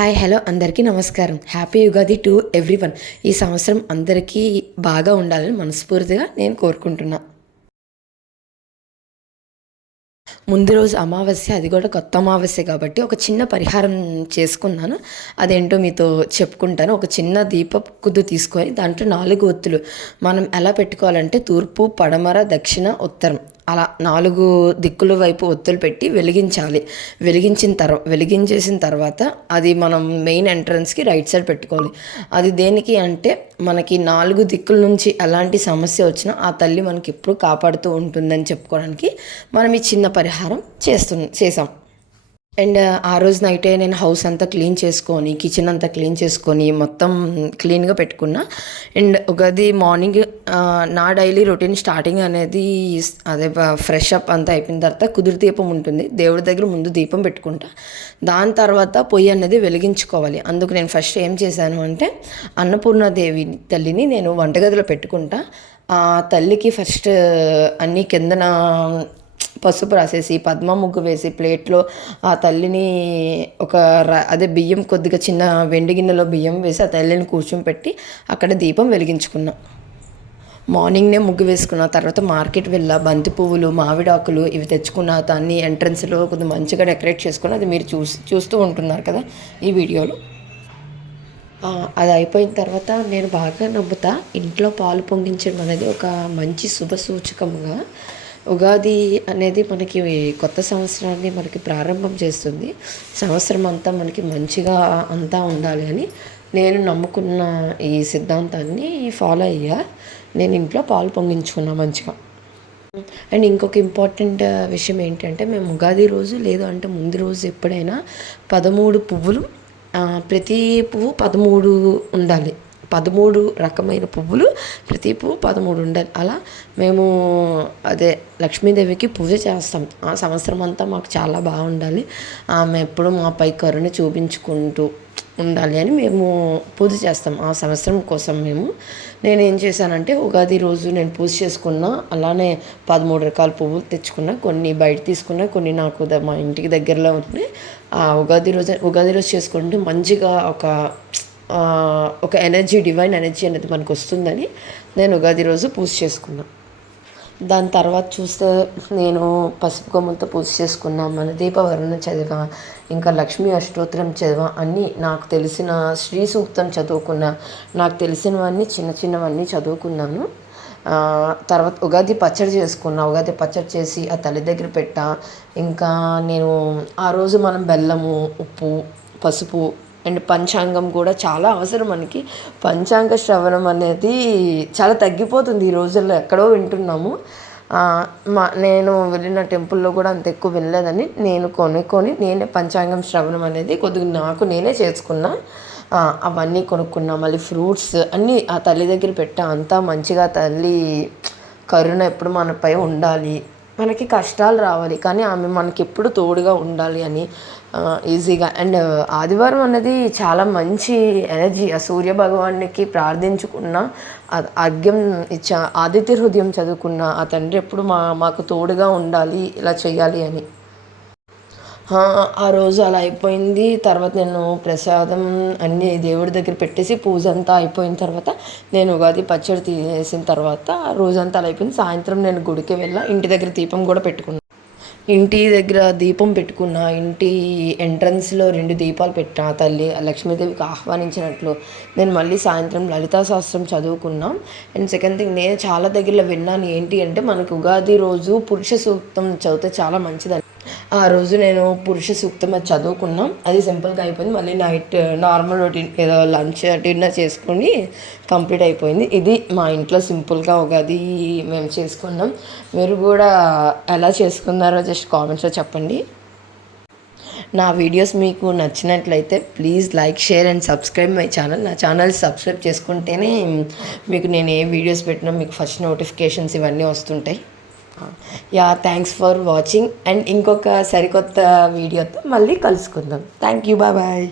Hi hello అందరికీ నమస్కారం. Happy Ugadi to everyone. ఈ సంవత్సరం అందరికీ బాగా ఉండాలని మనస్ఫూర్తిగా నేను కోరుకుంటున్నా. ముందు రోజు అమావాస్య, అది కూడా కొత్త అమావాస్య కాబట్టి ఒక చిన్న పరిహారం చేసుకున్నాను. అదేంటో మీతో చెప్పుకుంటాను. ఒక చిన్న దీపపు కుద్దు తీసుకొని దాంట్లో 4 ఒత్తులు మనం ఎలా పెట్టుకోవాలంటే తూర్పు, పడమర, దక్షిణ, ఉత్తరం అలా 4 దిక్కుల వైపు ఒత్తులు పెట్టి వెలిగించాలి. వెలిగించేసిన తర్వాత అది మనం మెయిన్ ఎంట్రన్స్కి రైట్ సైడ్ పెట్టుకోవాలి. అది దేనికి అంటే మనకి 4 దిక్కుల నుంచి ఎలాంటి సమస్య వచ్చినా ఆ తల్లి మనకి ఎప్పుడు కాపాడుతూ ఉంటుందని చెప్పుకోవడానికి మనం ఈ చిన్న పరిహారం చేసాం. అండ్ ఆ రోజు నైటే నేను హౌస్ అంతా క్లీన్ చేసుకొని, కిచెన్ అంతా క్లీన్ చేసుకొని మొత్తం క్లీన్గా పెట్టుకున్నా. అండ్ ఉగాది మార్నింగ్ నా డైలీ రొటీన్ స్టార్టింగ్ అనేది అదే ఫ్రెష్ అప్ అంతా అయిపోయిన తర్వాత కుదురు దీపం ఉంటుంది, దేవుడి దగ్గర ముందు దీపం పెట్టుకుంటా. దాని తర్వాత పొయ్యి అనేది వెలిగించుకోవాలి. అందుకు నేను ఫస్ట్ ఏం చేశాను అంటే అన్నపూర్ణాదేవి తల్లిని నేను వంటగదిలో పెట్టుకుంటా. ఆ తల్లికి ఫస్ట్ అన్నీ కిందన పసుపు రాసేసి పద్మ ముగ్గు వేసి ప్లేట్లో ఆ తల్లిని అదే బియ్యం కొద్దిగా చిన్న వెండి గిన్నెలో బియ్యం వేసి ఆ తల్లిని కూర్చోపెట్టి అక్కడ దీపం వెలిగించుకున్నాం. మార్నింగ్నే ముగ్గు వేసుకున్న తర్వాత మార్కెట్ వెళ్ళా, బంతి పువ్వులు, మామిడాకులు ఇవి తెచ్చుకున్న దాన్ని ఎంట్రన్స్లో కొద్దిగా మంచిగా డెకరేట్ చేసుకుని అది మీరు చూస్తూ ఉంటున్నారు కదా ఈ వీడియోలో. అది అయిపోయిన తర్వాత నేను బాగా నమ్ముతా, ఇంట్లో పాలు పొంగించడం అనేది ఒక మంచి శుభ సూచకంగా. ఉగాది అనేది మనకి కొత్త సంవత్సరాన్ని మనకి ప్రారంభం చేస్తుంది. సంవత్సరం అంతా మనకి మంచిగా అంతా ఉండాలి అని నేను నమ్ముకున్న ఈ సిద్ధాంతాన్ని ఫాలో అయ్యా. నేను ఇంట్లో పాలు పొంగించుకున్నా మంచిగా. అండ్ ఇంకొక ఇంపార్టెంట్ విషయం ఏంటంటే మేము ఉగాది రోజు లేదు అంటే ముందు రోజు ఎప్పుడైనా 13 పువ్వులు, ప్రతి పువ్వు 13 ఉండాలి. 13 రకమైన పువ్వులు, ప్రతి పువ్వు 13 ఉండాలి. అలా మేము అదే లక్ష్మీదేవికి పూజ చేస్తాం. ఆ సంవత్సరం అంతా మాకు చాలా బాగుండాలి, ఆమె ఎప్పుడు మాపై కరుణ చూపించుకుంటూ ఉండాలి అని మేము పూజ చేస్తాం ఆ సంవత్సరం కోసం. నేనేం చేశానంటే ఉగాది రోజు నేను పూజ చేసుకున్నా, అలానే 13 రకాల పువ్వులు తెచ్చుకున్నా, కొన్ని బయట తీసుకున్నా, కొన్ని నాకు మా ఇంటికి దగ్గరలో ఉన్నాయి. ఆ ఉగాది రోజు చేసుకుంటే మంచిగా ఒక ఎనర్జీ, డివైన్ ఎనర్జీ అనేది మనకు వస్తుందని నేను ఉగాది రోజు పూజ చేసుకున్నాను. దాని తర్వాత చూస్తే నేను పసుపు కొమ్ములతో పూజ చేసుకున్నా, మన దీపవర్ణన చదివా, ఇంకా లక్ష్మీ అష్టోత్తరం చదివా, అన్నీ నాకు తెలిసిన శ్రీ సూక్తం చదువుకున్నా, నాకు తెలిసినవన్నీ చిన్నవన్నీ చదువుకున్నాను. తర్వాత ఉగాది పచ్చడి చేసుకున్నా. ఉగాది పచ్చడి చేసి ఆ తల్లి దగ్గర పెట్టా. ఇంకా నేను ఆ రోజు మనం బెల్లము, ఉప్పు, పసుపు అండ్ పంచాంగం కూడా చాలా అవసరం మనకి. పంచాంగ శ్రవణం అనేది చాలా తగ్గిపోతుంది ఈ రోజుల్లో, ఎక్కడో వింటున్నాము. నేను వెళ్ళిన టెంపుల్లో కూడా అంత ఎక్కువ వెళ్ళలేదని నేను నేనే పంచాంగం శ్రవణం అనేది కొద్దిగా నాకు నేనే చేసుకున్నా. అవన్నీ కొనుక్కున్నా. మళ్ళీ ఫ్రూట్స్ అన్నీ ఆ తల్లి దగ్గర పెట్టా. అంతా మంచిగా తల్లి కరుణ ఎప్పుడు మనపై ఉండాలి, మనకి కష్టాలు రావాలి కానీ ఆమె మనకి ఎప్పుడు తోడుగా ఉండాలి అని ఈజీగా. అండ్ ఆదివారం అనేది చాలా మంచి ఎనర్జీ. ఆ సూర్య భగవానికి ప్రార్థించుకున్న, అర్ఘ్యం ఇచ్చా, ఆదిత్య హృదయం చదువుకున్న, ఆ తండ్రి ఎప్పుడు మాకు తోడుగా ఉండాలి, ఇలా చేయాలి అని. ఆ రోజు అలా అయిపోయింది. తర్వాత నేను ప్రసాదం అన్నీ దేవుడి దగ్గర పెట్టేసి పూజ అంతా అయిపోయిన తర్వాత నేను ఉగాది పచ్చడి తీసిన తర్వాత ఆ రోజంతా అలా అయిపోయింది. సాయంత్రం నేను గుడికి వెళ్ళా, ఇంటి దగ్గర దీపం కూడా పెట్టుకున్నాను. ఇంటి దగ్గర దీపం పెట్టుకున్నా, ఇంటి ఎంట్రన్స్లో 2 దీపాలు పెట్టా, తల్లి లక్ష్మీదేవికి ఆహ్వానించినట్లు. నేను మళ్ళీ సాయంత్రం లలితా సహస్రం చదువుకున్నాం. అండ్ సెకండ్ థింగ్, నేను చాలా దగ్గరలో విన్నాను ఏంటి అంటే మనకు ఉగాది రోజు పురుష సూక్తం చదివితే చాలా మంచిదని. ఆ రోజు నేను పురుష సూక్తం అది చదువుకున్నాం. అది సింపుల్గా అయిపోయింది. మళ్ళీ నైట్ నార్మల్ రొటీన్ ఏదో లంచ్ డిన్నర్ చేసుకొని కంప్లీట్ అయిపోయింది. ఇది మా ఇంట్లో సింపుల్గా ఉగాది మేము చేసుకున్నాం. మీరు కూడా ఎలా చేసుకున్నారో జస్ట్ కామెంట్స్లో చెప్పండి. నా వీడియోస్ మీకు నచ్చినట్లయితే please like, share and subscribe my channel. నా ఛానల్ సబ్స్క్రైబ్ చేసుకుంటేనే మీకు నేను ఏ వీడియోస్ పెట్టినా మీకు ఫస్ట్ నోటిఫికేషన్స్ ఇవన్నీ వస్తుంటాయి. Thanks for watching. అండ్ ఇంకొక సరికొత్త వీడియోతో మళ్ళీ కలుసుకుందాం. Thank you, bye.